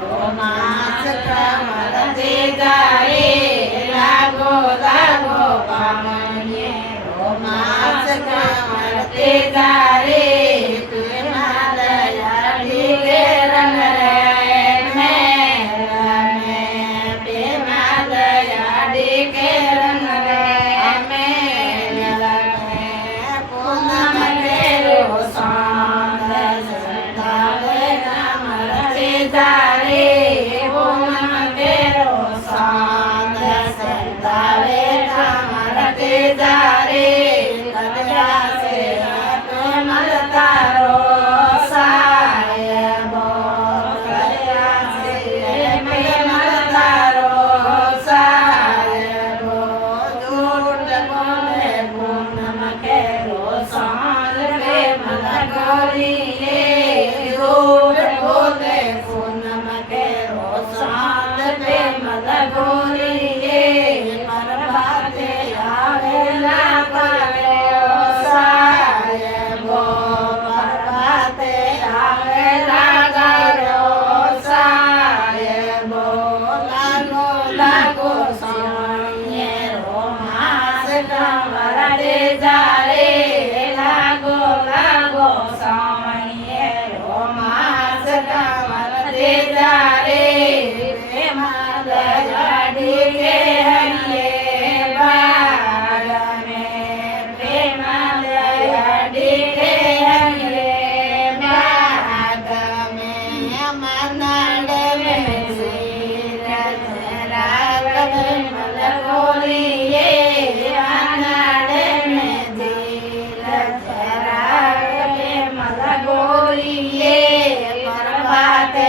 romance કમર તે જારે લાગો લાગો પામણીએ રોમાંસ કમર તે જારે પ્રેમા દયાળી કે રંગ રે મેં પ્રેમા દયાળી કે રંગ રે પૂનમ કેરો સાંદ સંતાવે કમર તે જારે પૂનમ કેરો સાંદ સંતાવે કમર તે જારે કદયા સે કમલ તારો સાયબો કદયા સે કમલ તારો સાયબો જૂઠ બોલે પૂનમ કેરો સાંદ પ્રેમ લગોરીએ જૂઠ બોલે પૂનમ કેરો સાંદ પ્રેમ લગોરીએ પરભાતે આવેલા કર્યો સાયબો પરભાતે આવેલા કર્યો સાયબો લાગો લાગો સાયે રોમાંસ કમર તે જારે લાગો લાગો સાયે રોમાંસ કમર તે જારે પ્રેમા દયાળી કે હરિયે બાળ મેં પ્રેમા દયાળી કે હરિયે બાગ મેં મનડ મેં સીરત રાગ મલ ગોરીએ મનડ મેં સીરત રાગ મલ ગોરીએ પરભાતે